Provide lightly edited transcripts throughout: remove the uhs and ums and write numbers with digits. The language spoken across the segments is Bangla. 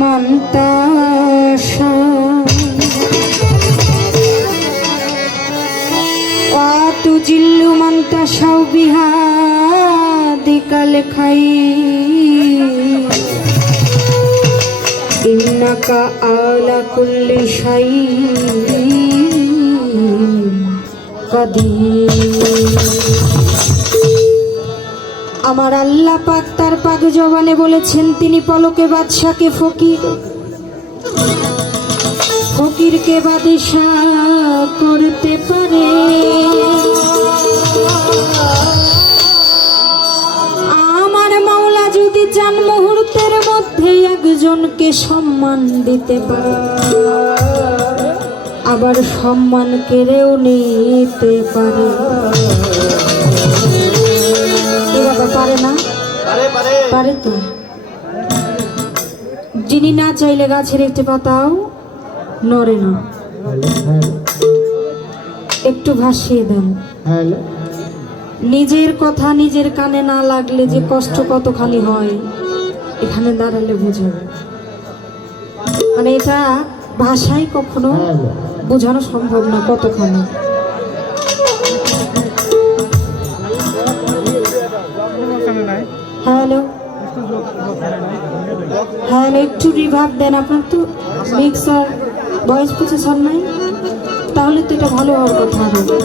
মান্তাসা তু জিল্লু মান্তাসাও বিহাদিকাল খাই ইন্নাকা আলা কুল্লি শাইইন কাদির। আমার আল্লাহ পাক তার পাক জবানে বলেছেন তিনি পলকে বাদশাকে ফকির, ফকিরকে বাদশাহ করতে পারে। আমার মাওলা যদি চান মুহূর্তের মধ্যে একজনকে সম্মান দিতে পারে, আবার সম্মান কেড়েও নিতে পারে। পারে না? পারে তো। যিনি না চাইলে গাছের একটি পাতাও নড়ে না। একটু ভাসিয়ে দেন। নিজের কথা নিজের কানে না লাগলে যে কষ্ট কতখানি হয় এখানে দাঁড়ালে বোঝাবে। মানে এটা ভাষায় কখনো বোঝানো সম্ভব না কতখানি। হ্যালো হ্যাঁ, একটু রিভার্ব দেন। আপনার তো মিক্সার ভয়েস প্রসেসর নাই, তাহলে তো এটা ভালো হওয়ার কথা হবে।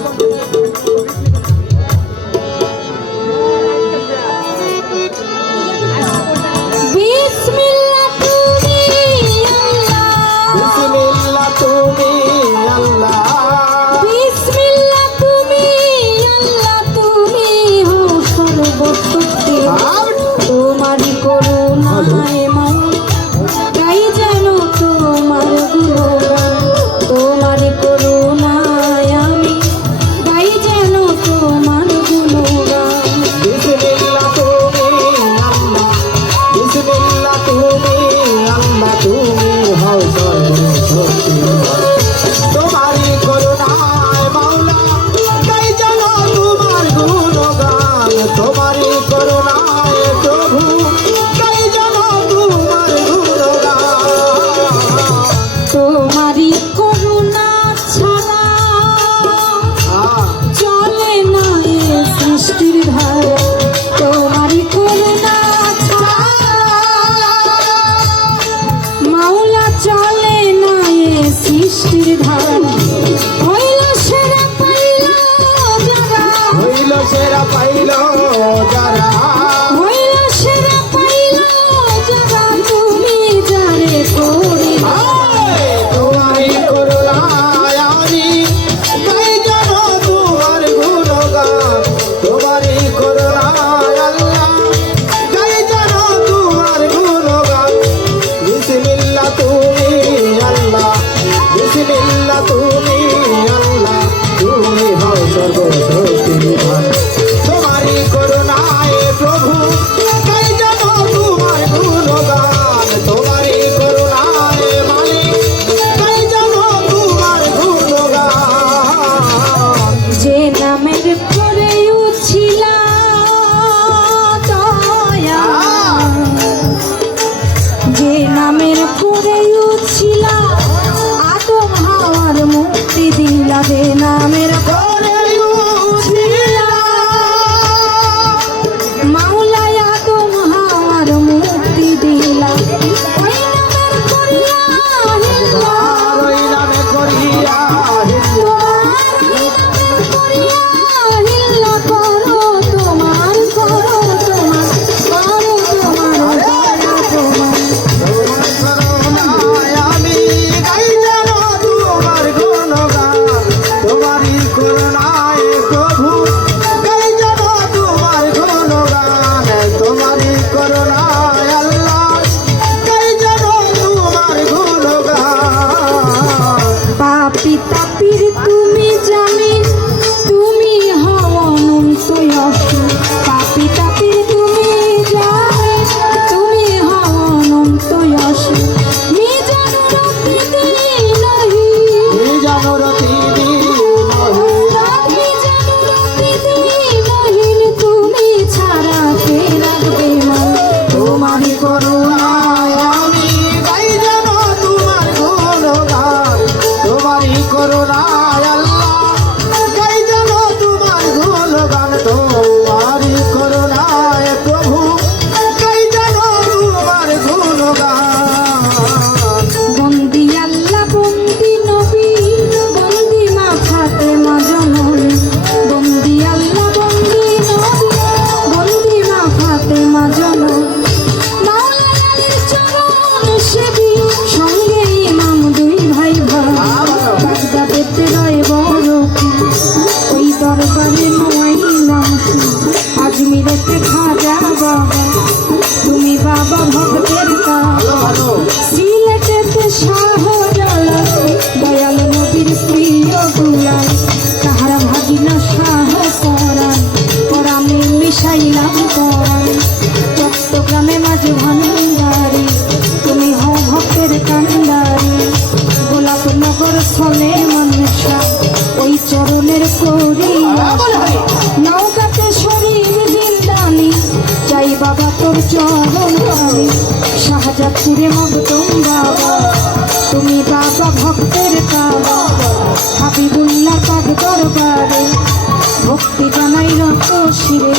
তোমারই করুণায় আমি ভক্তের কাবা সিলেটেতে শাহজালাল দয়াল নবীর প্রিয় দুলাল কাহার ভাগিনা শাহ পরাণ পরাণে মিশাইলাম পরাণ চট্টগ্রামে মাঝে ভান্ডারি তুমি হও ভক্তের কান্ডারি গোলাপনগর চলে মানুষা ওই চরণের করি নৌকাতে শরীর জিন্দানি চাই বাবা তোর চরণ পানি শাহজাদপুরে মগদম বাবা তুমি বাবা ভক্তের কাবা হাবিবুল্লাহ পাক দরবারে ভক্তি জানাই রত শিরে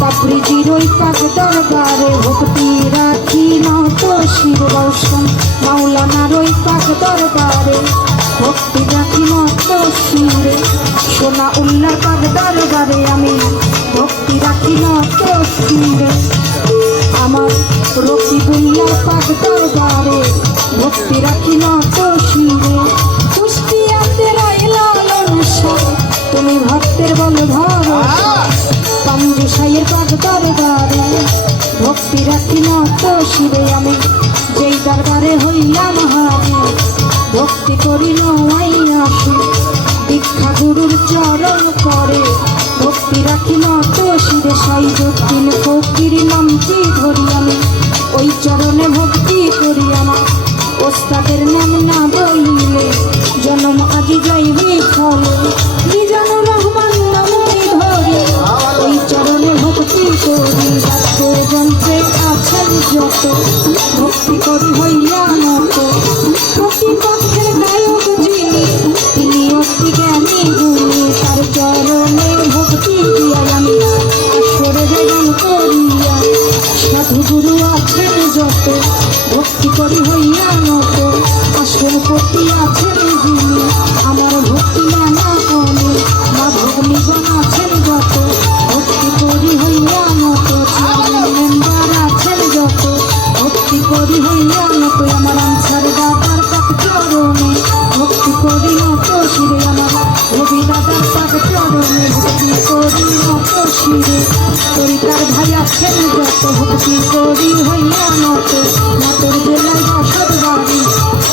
বাবরিজির ওই পাক দরবারে ভক্তি রাখি নত শিরে রওশন মাওলানার ওই পাক দরবারে ভক্তি রাখি নত শিরে সোনা উল্লার পাক দরবারে আমি ভক্তি রাখি নত শিরে আমার রকিবুল্লাহ পাক দরবারে ভক্তি রাখি নত শিরে কুষ্টিয়াতে রইলা লালসা তুমি ভক্তের বল ভরসা পাঞ্জু সাইয়ের পাক দরবারে ভক্তি রাখি নত শিরে আমি যেই দরবারে হইলাম হারে ভক্তি করি নয় আসি দীক্ষা গুরুর চরণ করে ভক্তি রাখি নত শিরে সাইজুদ্দিন ফকির নামটি ধরি আমি ওই চরণে ভক্তি করি আমার ওস্তাদের নাম না বলিলে জন্ম আজি যাইবে ফলে মিজানুর রহমান নামটি ধরি ওই চরণে ভক্তি করি বাক্য যন্ত্রে আছেন যত ভক্তি করি হইয়া নত প্রতিপক্ষের গায়ক যিনি তিনি অতি জ্ঞানী গুণী তার চরণে ভক্তি দিয়া আমি আসরে গান করিয়া সাধু গুরু আছেন যত ভক্তি করি হইয়া নত আসল প্রতি আছেন যিনি আমার ভক্তি নানা কমে মাধব নিগম আছেন যত ভক্তি করি হইয়া নত মেম্বার আছেন যত ভক্তি করি হইয়া নত আমার আনসার দাদার পাক চরণে ভক্তি করি নত শিরে আমার রবি দাদার পাক চরণে ভক্তি করি নত শিরে তরিকার ভাই আছেন যত ভক্তি করি হইয়া নত নাটোর জেলায় বাসর বাড়ি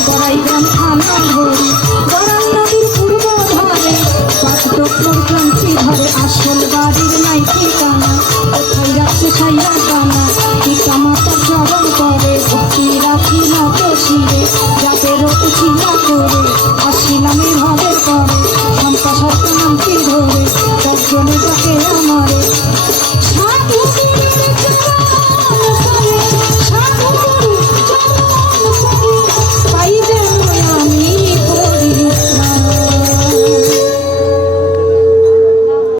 বড়াই গ্রাম থানা ধরি বড়াল নদীর পূর্ব ধারে পাঁচডোকর ক্রান্তি ধরে আসল বাড়ির নাই ঠিকানা কোথায় রাখছে সাইয়া কানা পিতা মাতা চরণ করে ভক্তি রাখি নত শিরে যাদের ছিলা করে